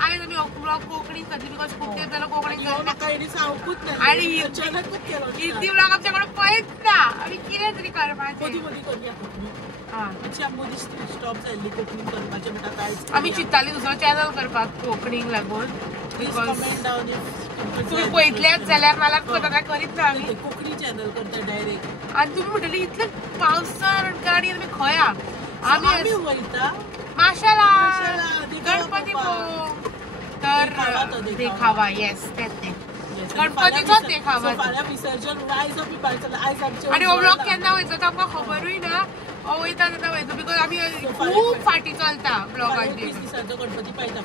आयज आमी ब्लॉग कोंकणीन करतली बिकॉज खूप तेंप जालो कोंकणीन करता आणि हिंदी ब्लॉग आमच्याकडे पळयत ना आमी कितें तरी करपाचें आमी चिंत्ताली दुसरो चॅनल करपाक कोंकणीक लागून तुम्ही पळयतल्याच जाल्यार मला करीत ना आमी कोंकणी चॅनल करता डायरेक्ट आणि तुम्ही म्हणटली इतले पावसार गाडी आमी खंय आमी वयता माशेला गणपती तर देखावा येस तेच ते गणपतीचोच देखावा आणि हो ब्लॉग केन्ना वयचो तो आमकां खबरूय ना वयता तेन्ना वयचो बिकॉज आमी खूब फाटी चलता ब्लॉगाचेर गणपती पायता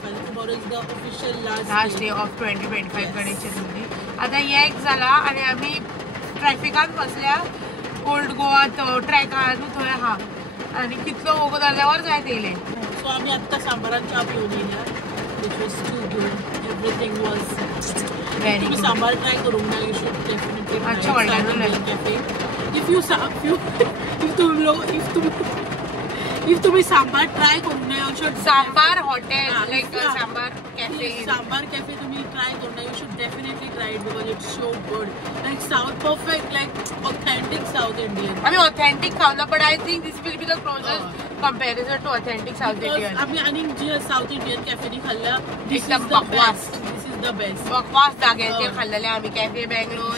last day of 2025 Ganesh Chaturthi आतां एक जाला आनी आमी ट्रॅफिकान बसल्या ओल्ड गोवा ट्रॅकान थंय आहा आणि कितलो वगो जाल्यावर जाय तेले सो आमी आत्तां सांबारान च्या पिवन येयल्या which was too good. Everything was very good. Sambar try करूंक ना, you should definitely try. अच्छा वाटलं cafe. If तुम्ही सांबार ट्राय करूंक ना, you should sambar hotel like sambar cafe. Sambar cafe तुम्ही try करूंक ना, you should definitely try it because it's so good. Like South perfect, like authentic South Indian. I mean authentic खाऊना, but I think this will be the closest comparison to authentic South Indian. आम्ही आणि जे South Indian cafe नी खाल्ल्या, एकदम बकवास. This is the best. बकवास जाग्याचेर खाल्लेले आम्ही कॅफे बँगलोर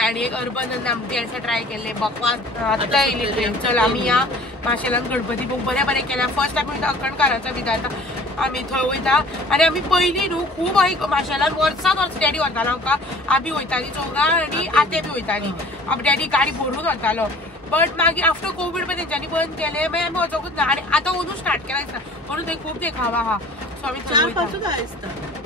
आणि एक अर्बन नामटी असे ट्राय केले बकवास आत्ता येयली ट्रेन चल आम्ही या माशेलान गणपती बूक बरें केल्या फर्स्ट टायम वयता अखंडकाराचो विधाता आमी थंय वयता आनी आमी पयलीं न्हू खूब माशेलान वर्सान वर्स डॅडी व्हरतालो आमकां आमी वयतालीं चौगां आनी आते बी वयतालीं आमी डॅडी गाडी भरून व्हरतालो बट मागीर आफ्टर कोवीड मागीर तेंच्यांनी बंद केले मागीर आमी वचोंकूच ना आनी आतां अंदू स्टार्ट केला दिसता म्हणून थंय खूब देखावा आहा सो आमी थंय वयता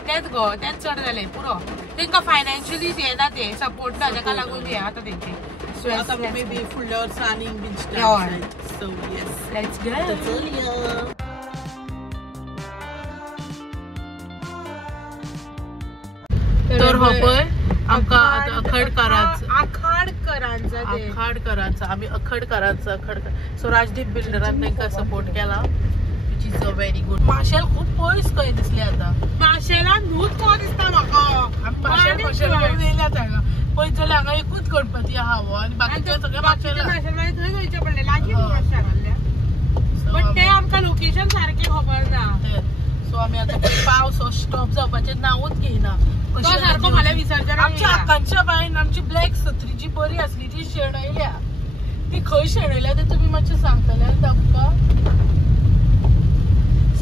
तेंच गो तेंच चड जालें पुरो तांकां फायनान्शियली येना ते सपोर्ट ना ताका लागून हे आतां तेंचे So maybe full sunning beach time. So yes, let's go. तर हो पळय आमकां आखाडकरांचा आमी अखडकरांचा सो राजदीप बिल्डरान तांकां सपोर्ट केला which is a very good. Marcel खूब पयस कय दिसले आतां माशेलान न्हूच को दिसता म्हाका माशेल येयल्या हांगा पळयत जाल्यार हांगा एकूच गणपती आहा हो आनी बाकीचे सगळे माशेला थंय वयचें पडलें लागीं माशेलांतल्या बट ते आमकां लोकेशन सारकें खबर ना सो आमी आतां पावस हो स्टॉप जावपाचें नांवूच घेयना तो सारको फाल्यां विसर्जन आमच्या आकांच्या बायन आमची ब्लॅक सत्री जी बरी आसली ती शेणयल्या ती खंय शेणयल्या ते तुमी मातशें सांगतले आमकां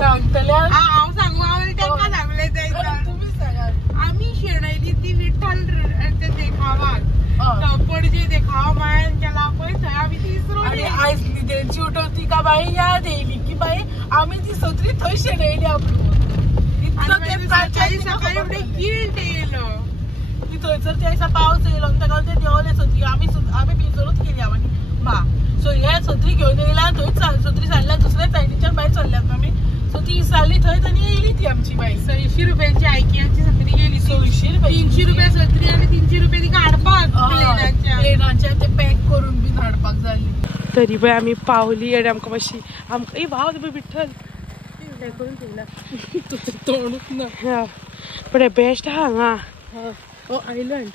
हांव सांगू हांवें तांकां सांगलें तें तुमी सांगात आमी शेणयली ती विठ्ठल ते देखावाक पणजे देखावा म्हळ्यार केला पळय थंय आमी ती आणि आयज न्हिदेची उठोन तिका बाई याद येयली की बाई आमी ती सत्री थंय शेणयली सकाळी गिल्ट येयलो की थंयसर त्या दिसा पावस येयलो आनी ताका ते देंवले सत्री आमी भिजरूच केली हांव आनी सो हे सत्री घेवन येयला थंयच सत्री साडल्या दुसऱ्या सायडीच्यान भायर सरल्यात आमी सो ती इसरली थंय आनी येयली ती आमची बाई 600 रुपयांची आयकियाची सत्री गेली 600 रुपया 300 रुपया सत्री आनी 300 रुपया तिका हाडपाक प्लेनाच्या ते पॅक करून बीन हाडपाक जाली तरी पळय आमी पावली आनी आमकां मातशी आमकां भाव विठ्ठल हे करून ठेवला तोंडूच ना पण बेस्ट हांगा island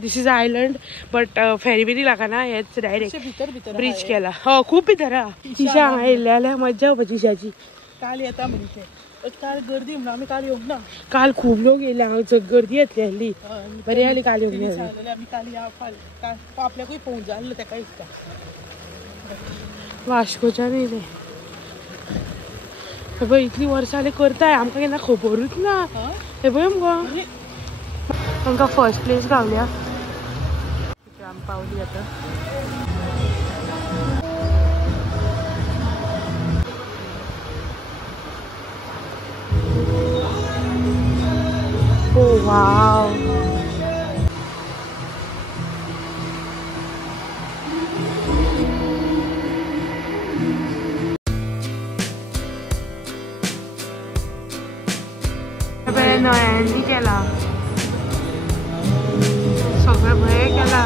this is island but ferry बिरी लागना हेच डायरेक्ट ब्रिज केला खूब भितर हा इशा हांगा येयल्ले जाल्यार मज्जा येवपाची इशाची काल येता म्हणजे काल गर्दी म्हणून आमी काल येवंक ना काल खूब लोक येयले हांगा गर्दी येतली हल्ली बरी जाली काल येवंक आमी काल या आपल्याकूय पळोवंक जाय आसलें ताका दिसता वास्कोच्यान येयले हे पळय इतली वर्सां जाली करताय आमकां केन्ना खबरूच ना हे पळय आमकां फर्स्ट प्लेस गावल्या आमी पावली आतां ओ वाव नळ्यांनी केला सगळं भय केला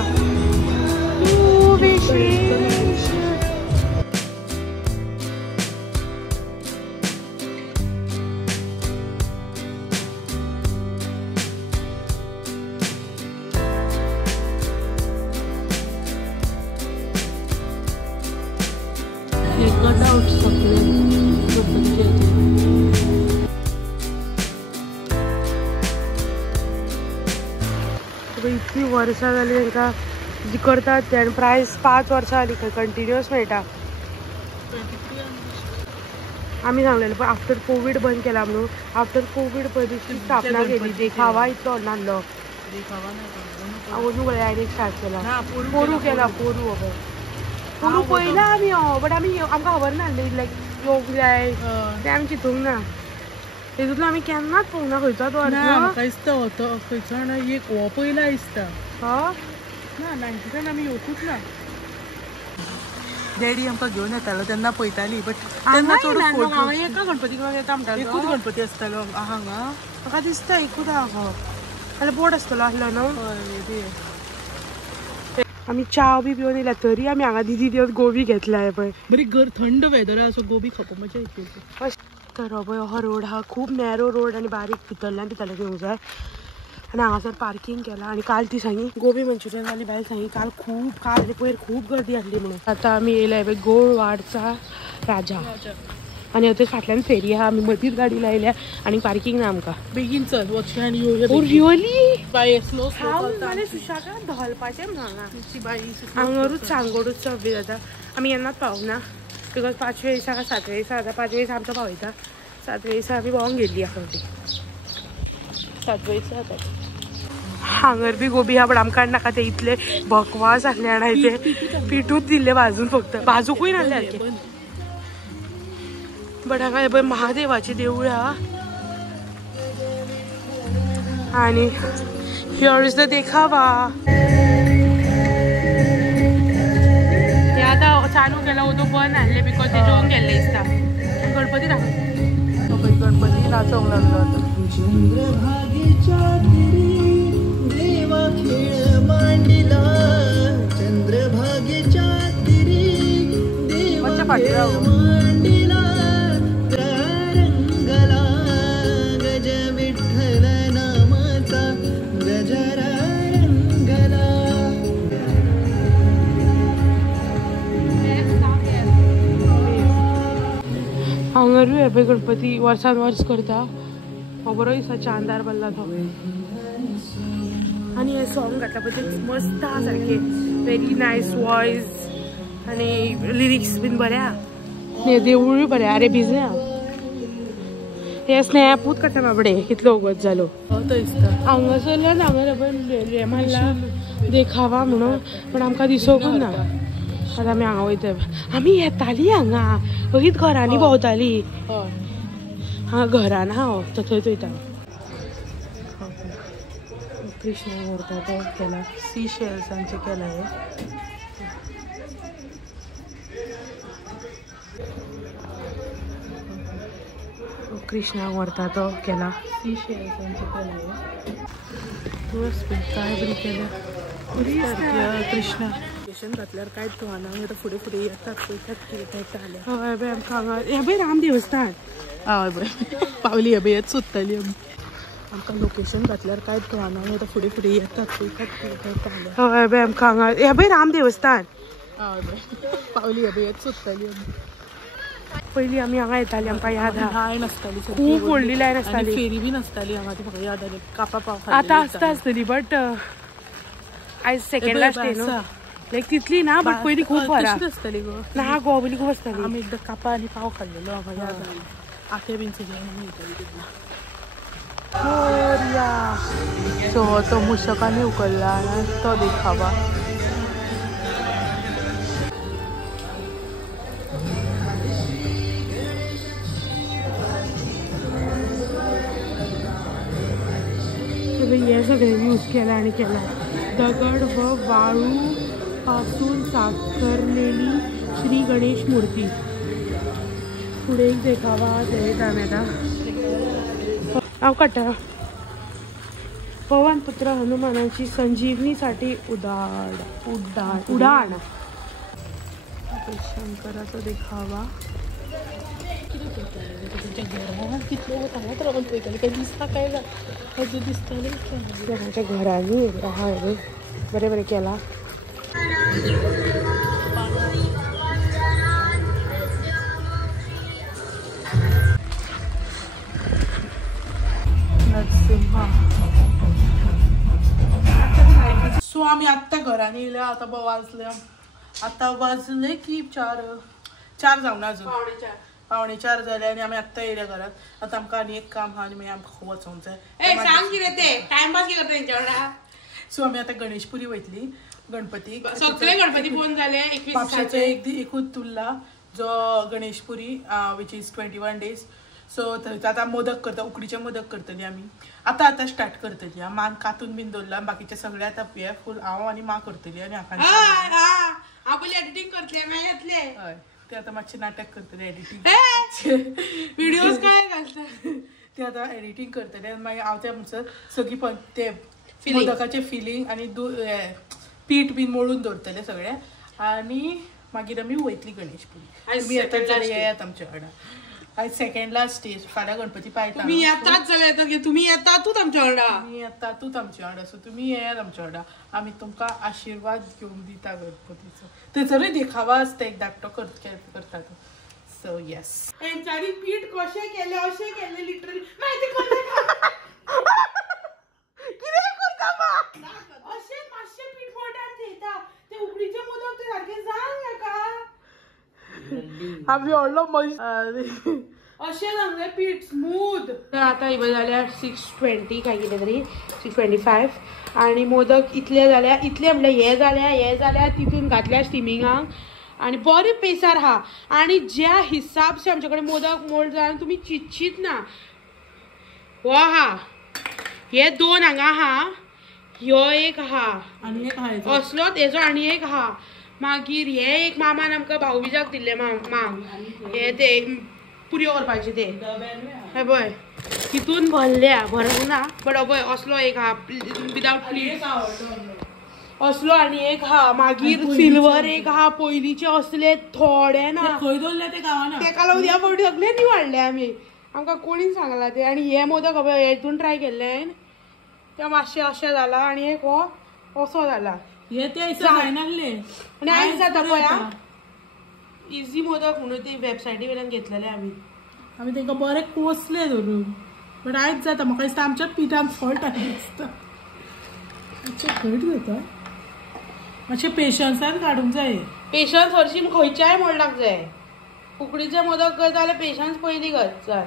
सोल्ड आउट सगळे गणपतीचे इतकी वर्सां जाली तांकां जी करतात ते आनी प्रायस 5 वर्सां जाली खंय कंटिन्युअस मेळटा. आमी सांगलेलें पण आफ्टर कोवीड बंद केला म्हणून. आफ्टर कोवीड पयलींची स्थापना केली. देखावा इतलो नासलो. अंदू गळ्यांनी स्टार्ट केला. पोरू केला. पोरू पोरू पयला आमी बट आमी आमकां खबर नासलें लायक येवंक जाय तें आमी चिंतूंक ना. तेतूंतलो आमी केन्नाच पळोवंक ना खंयचो तो म्हाका दिसता हो तो खंयचो जाणा एक हो पयला दिसता. ना 90 आमी येवकूच ना. डॅडी आमकां घेवन येतालो तेन्ना पळयताली बट तेन्ना चड एका गणपतीक येता म्हणटालो. एकूच गणपती आसतालो हांगा. म्हाका दिसता एकूच आहा जाल्यार बोर्ड आसतलो आसलो न्हू. आमी च्या बी पिवन येयला तरी आमी हांगा दीदी दिवन गोबी घेतलाय पळय. बरी थंड वेदर आहा सो गोबी खावपाक मजा येतली. तर पळय हो रोड हा खूब नॅरो रोड आनी बारीक भितरल्यान येवंक जाय. आनी हांगासर पार्किंग केला. आनी काल ती सांगी गोबी मंचुरियन जाली बायल सांगी काल पयर खूब गर्दी आसली म्हणून. आतां आमी येयलाय पळय गोळवाडचा राजा. आनी थंय फाटल्यान फेरी आहा. आमी मदींच गाडी लायल्या आनी पार्किंग ना आमकां. बेगीन चल वचून आनी येवया. रियली बाय स्लो हांव सुशाकान धोलपाचें म्हणून हांगारूच सांगोडूच बी जाता. आमी केन्नाच पावूंक ना बिकॉज 5व्या दिसा 7व्या दिसा आतां 5व्या दिसा आमकां पावयता. 7व्या दिसा आमी भोंवंक गेल्ली आहा फावटी. 7व्या दिसा जाता. हांगर बी गोबी आहा बट आमकां नाका ते इतले बकवास आसले आनी ते पिठूच दिल्ले भाजून फक्त. भाजूकूय नासले सारके. बट हांगा पळय महादेवाचें देवूळ आहा. आनी हियर इज द देखावा. हे आतां चालू केला उदक बंद आसलें बिकॉज ते जेवून गेल्ले दिसता. गणपती दाखय. गणपती नाचोंक लागलो आतां. मातशें फाटीं राव. हांगरूय हे पळय गणपती वर्सान वर्स करता. हो बरो दिसता चांदार बल्ला तो. आनी हे सॉंग घातला पळय ते मस्त आहा सारके. व्हेरी नायस वॉयस आनी लिरिक्स बीन बरे आहा. हे देवूळूय बरें आहा. अरे भिजले हांव. हे स्नॅपूच काडटा बाबडे कितलो वगत जालो. हांगासरल्यान हांगा पळय मारला देखावा म्हणून पण आमकां दिसोकूच ना. आतां आमी हांगा वयता. आमी येताली हांगा अगीत घरांनी भोंवताली. हांगा घरान हांव थंयच वयता. कृष्णा व्हरता तो केला. सी शेल्सांचे केला हे. कृष्णा व्हरता तो केला. सी शेल्सांचे केला हे. काय बरी केल्या. कृष्णा लोकेशन घातल्यार कांयच कळना. फुडें फुडें येतात पळयतात कितें जालें. हय बय आमकां हांगा हें पळय राम देवस्थान. हय बय पावली. हे बय हेच सोदताली आमी. आमकां लोकेशन घातल्यार कांयच कळना. फुडें फुडें येतात पळयतात कितें जालें. हय बय आमकां हांगा हें पळय राम देवस्थान. हय बय पावली. हे बय हेच सोदताली आमी. पयलीं आमी हांगा येताली आमकां याद आहा. लायन आसताली. खूब व्हडली लायन आसताली. फेरी बीन आसताली हांगा. ती म्हाका याद आली. कापा पाव आतां आसतली बट आयज सेकंड लास्ट डे न्हू लायक तितली ना बट पयलीं खूब बरा आसताली गो. ना गो पयलीं खूब आसताली. आमी एकदां कापा आनी पाव खाल्लेलो म्हाका याद आली. आते बीन सगळ्यांनी येताली तेन्ना. सो तो मुशकांनी उखल्ला आनी तो देखावा. हे सगळें यूज केला आनी केला. दगड व वाळू पासून साकारलेली श्री गणेश मूर्ती. फुडें एक देखावा ते टायम येता. हांव काडटा. पवन पुत्र हनुमानाची संजीवनीसाठी उडाण. शंकराचो देखावा. कितलो हांगाच रावन पळयताली. काय दिसता काय दिसताली. आमच्या घरांनी आहा बरें बरें केला. आम्ही आत्ता घराने येयल्या. आता वाजले की 4 जावन अजून 3:45 जाले आणि आम्ही आत्ता येयल्या घरात. आता आमकां आनी एक काम आहा आनी आमकां वचोंक जाय. सो आम्ही आता गणेशपुरी वयतली. गणपती सगळे गणपती पळोवन जाले. 21 एकूच तुल्ला जो Ganeshpuri which is 21 days. So थंय आतां मोदक करता. उकडीचे मोदक करतली आमी. आतां स्टार्ट करतली. मान कातून बीन दवरला. बाकीचे सगळे आतां हे फूल हांव आनी मा करतली आनी आपण एडिटिंग करतले मागीर हय ते आतां मातशें नाटक करतले एडिटींग व्हिडिओज काय घालता ते आतां एडिटींग करतले आनी मागीर हांव ते म्हणसर सगळी पण ते मोदकाचें फिलींग आनी पीठ बीन मळून दवरतले सगळे आनी मागीर आमी वयतली गणेशपुरी. तुमी येतात जाल्यार येयात आमच्या वांगडा. आज सेकंड लास्ट स्टेज. फाल्यां गणपती पायता. तुम्ही येतात जाल्यार येतात की तुमी येतातूच आमच्या वांगडा. तुमी येतातूच आमच्या वांगडा. सो तुमी येयात आमच्या वांगडा. आमी तुमकां आशिर्वाद घेवन दिता गणपतीचो. थंयसरूय देखावा आसता एक धाकटो करता तो. सो येस हेंच्यांनी पीठ कशें केलें अशें केलें लिटरली माहिती कितें करता अशें मातशें पीठ मोडान थेयता. ते उकडीचे मोदक ते सारके जावंक नाका. आमी व्हडलो अशें जालें पीठ स्मूथ. आतां इवन जाल्यार 6:20 काय कितें तरी 6:25 आनी मोदक इतले म्हणल्यार हे जाल्या तितून घातल्या स्टिमिंगाक आनी बरे पेसार आहा. आनी ज्या हिसाबचे आमचे कडेन मोदक मोल्ड जावन तुमी चिंतशीत ना. हो आहा हे 2 हांगा आहा. ह्यो एक आहा आनी एक आहा असलोच हेजो आनी एक आहा. मागीर हे एक मामान आमकां भाऊबीजाक दिल्ले हे ते पुरयो करपाचे ते हे पळय तितून भरपूर ना बट पळय असलो एक आहा विदाउट प्लीट असलो आनी एक आहा. मागीर सिल्वर एक आहा. पयलींचे असले थोडे ना खंय दवरले ते गांवाना तेका लागून ह्या फावटी सगळे निवाडले आमी. आमकां कोणीच सांगला ते. आनी हे मोदक हेतून ट्राय केल्ले ते मातशें अशें जाला आनी एक हो असो जाला. हे ते जायनासले आनी आयज जाता पळय इजी मोदक म्हणून ती वेबसायटी वयल्यान घेतलेले आमी तांकां बरे कोसले धरून. बट आयज जाता म्हाका दिसता आमच्याच पिठान फॉल्ट दिसता. घट जाता मातशें पेशन्सान काडूंक जाय. पेशन्स हरशीं खंयच्याय मोडलाक जाय. उकडीचे मोदक करता जाल्यार पेशन्स पयलीं घात जाय.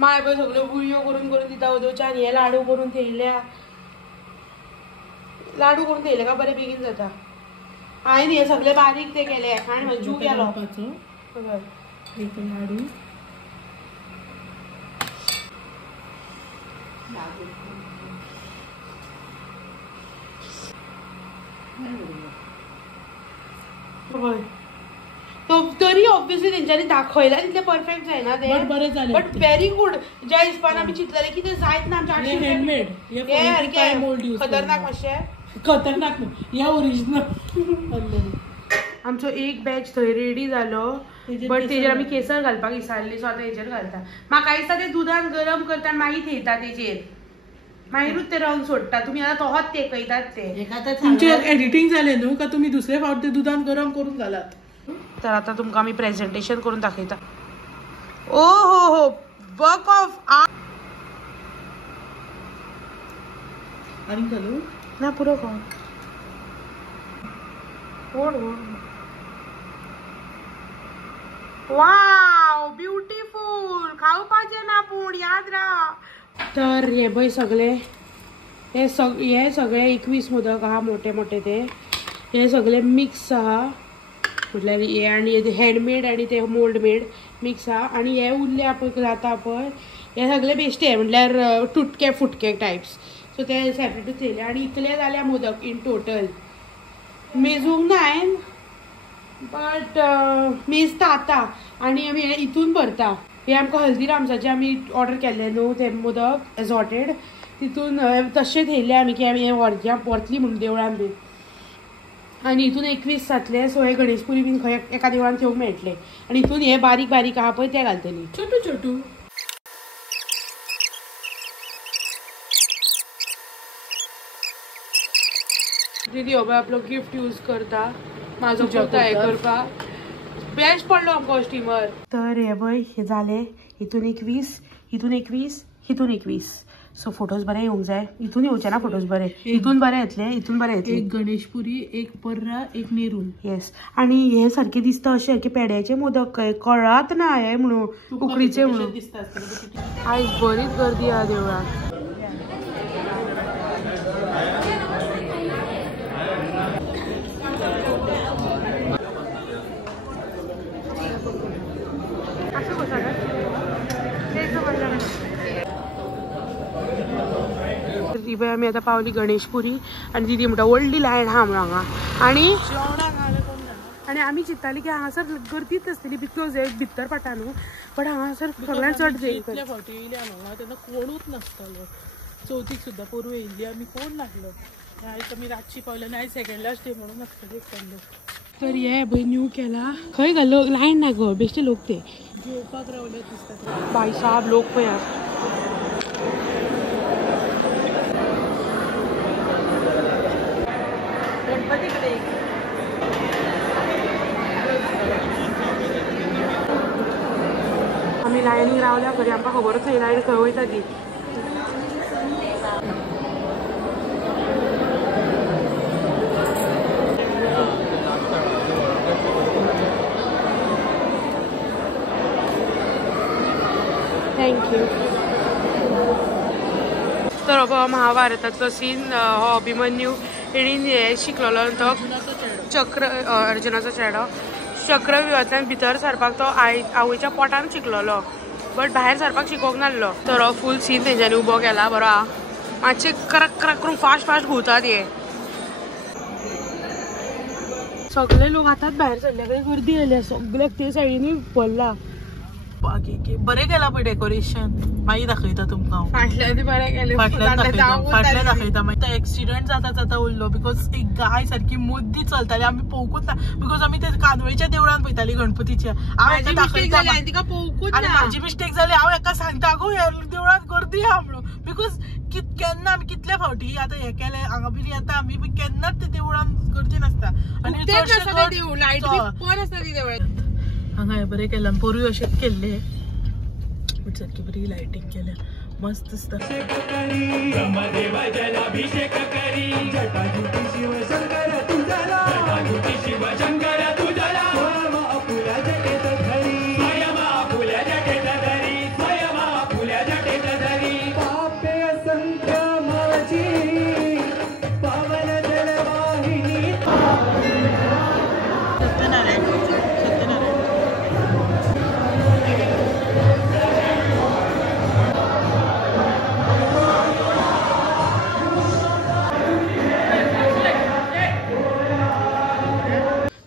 माय पळय सगळ्यो गुळयो करून दिता उदोवच्या आनी हे लाडू करून थेयल्या काय बरें बेगीन जाता. हांवें हे सगळे बारीक ते केले आनी जीव गेलो एक लाडू तरी ऑब्वियसली तेंच्यांनी दाखयला तितले परफेक्ट जायना ते बट व्हेरी गुड. ज्या हिसपान आमी चिंतलेले की ते जायत ना आमच्या हँडमेड खतरनाक मातशें खतरनाक हे ओरिजिनल. आमचो एक बॅच थंय रेडी जालो बट तेजेर आमी केसर घालपाक विसरली सो आतां हेजेर घालता. म्हाका दिसता ते दुदान गरम करता आनी मागीर थेयता तेजेर मागीरूच ते रंग सोडटा. तुमी आतां तोहोच तेकयतात ते. तुमचे एडिटींग जालें न्हू का तुमी दुसरे फावट ते दुदान गरम करून घालात. तर आतां तुमकां आमी प्रेझेंटेशन करून दाखयता. ओ हो वर्क ऑफ आर्ट. आनी घालू ना पुरो कोण वाव ब्युटिफूल. खावपाचें ना पूण याद राहा. तर हे पळय सगळे हे सगळे 21 मोदक आहा मोठे मोठे ते. हे सगळे मिक्स आहा म्हटल्यार हे आनी हँडमेड आनी ते मोल्ड मेड मिक्स आहा. आनी हे उरले पळय जाता पळय हे सगळे बेश्टे म्हटल्यार तुटके फुटके टायप्स. सो ते सेपरेटूच येयले आनी इतले जाल्या मोदक इन टोटल. मेजूंक ना हांवें बट मेजता आतां आनी आमी हे हितून भरता. हे आमकां हल्दिराम्साचे आमी ऑर्डर केल्ले न्हू ते मोदक एसॉर्टेड तितून तशें थेयले आमी की आमी हे व्हरतली म्हणून देवळान बी. आनी हितून 21 जातले. सो हे गणेशपुरी बीन खंय एका देवळान थेवंक मेळटले आनी हितून हे बारीक बारीक आहा पळय ते घालतली छोटू छोटू. दीदी हो पळय आपलो गिफ्ट यूज करता म्हाजो करता हे करपाक. बेस्ट पडलो आमकां स्टिमर. तर हे पळय हे जाले हितून 21 हितून 21 हितून 21 सो फोटोज बरे येवंक जाय. इथून येवचे ना फोटोज बरे, इथून बरे येतले, इथून बरे येतले. एक गणेशपुरी, एक पर्रा, एक नेरूल. येस. आणि हे सारखे दिसता अशें की पेड्याचे मोदक कळत ना हे म्हणून उकडीचे म्हणून. आयज बरीच गर्दी आहा देवळात. आम्ही आता पावली गणेशपुरी आणि दिदी म्हणटा व्हडली लायन हा म्हणून हांगा. आणि आमी चिंतताली की हांगासर गर्दीच आसतली बिकॉज हे भितर पडटा न्हू, बट हांगासर सगळ्यान चड इतल्या फावटी येयली हांगा तेन्ना कोणूच नासतालो. चवथीक सुद्दां पोरव येयल्ली आमी कोण नासलो. आयज आमी रातची पावले आनी आयज सेकंड लास्ट डे म्हणून नासतले केल्लो. तर हे बी न्यू केला. खंय घालो लायन ना गो, बेश्टे लोक ते जेवपाक रावले दिसता. बाय साब लोक पळय. आम्ही लायनीक रावल्या खरी आमकां खबरच नाही लायन खंय वयता ती. थँक्यू. तर हो महाभारताचो सीन हो अभिमन्यू हेणीन हे शिकलेलो तो चक्र अर्जुनाचो चेडो चक्रव्यूहांतल्यान भितर सरपाक तो आवयच्या पोटान शिकलेलो, बट भायर सरपाक शिकोवंक नासलो. तर हो फूल सीन तेंच्यांनी उबो केला बरो आहा. मातशें क्रक क्रक करून फास्ट फास्ट घुंवतात हे सगळे लोक. आतांच भायर सरले काही गर्दी आयल्या सगळ्याक ते सायडीनी भरला. बरें केला पळय डेकोरेशन. मागीर दाखयता तुमकां. फाटल्यान बरें केलें. फाटल्यान दाखयता. मागीर एक्सिडंट जाता उरलो बिकॉज एक गाय सारकी मुद्दी चलताली. आमी पळोवंकूच ना बिकॉज आमी ते कांदोळेच्या देवळान पळयताली गणपतीच्या. हांव म्हाजी मिस्टेक जाली. हांव एका सांगता गो ह्या देवळान गर्दी आहा म्हणून बिकॉज केन्ना आमी कितल्या फावटी आतां हे केले हांगा बी येता आमी पण केन्नाच ते देवळान गर्दी नासता. आनी हांगा हे बरें केलां. पोरूय अशेंच केल्ले बट सारकी बरी लायटींग केल्या. मस्त दिसता.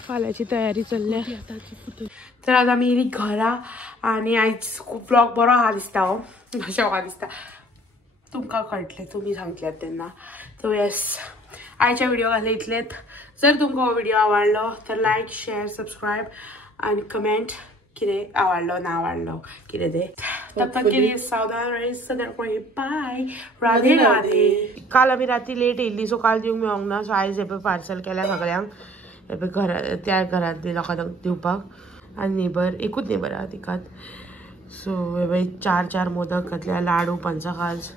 फाल्याची तयारी चल्ल्या. तर आतां आमी येयली घरा आनी आयज ब्लॉग बरो आहा दिसता. हो अशें म्हाका दिसता. तुमकां कळटलें तुमी सांगतल्यात तेन्ना. सो येस आयच्या व्हिडिओ घाले इतलेत. जर तुमकां हो व्हिडिओ आवडलो तर लायक शेअर सबस्क्रायब आनी कमेंट कितें आवडलो ना आवडलो कितें ते. तब तक के लिए सावधान रहिए, सतर्क रहिए. बाय. राधे राधे. काल आमी राती लेट येयल्ली सो काल दिवंक मेळोंक ना. सो आयज हे पार्सल केल्या सगळ्यांक घरा त्या घरांतल्या लोकांक दिवपाक. आनी नेबर एकूच नेबर आहा तिकात. सो चार मोदक घातल्या, लाडू, पंचखाज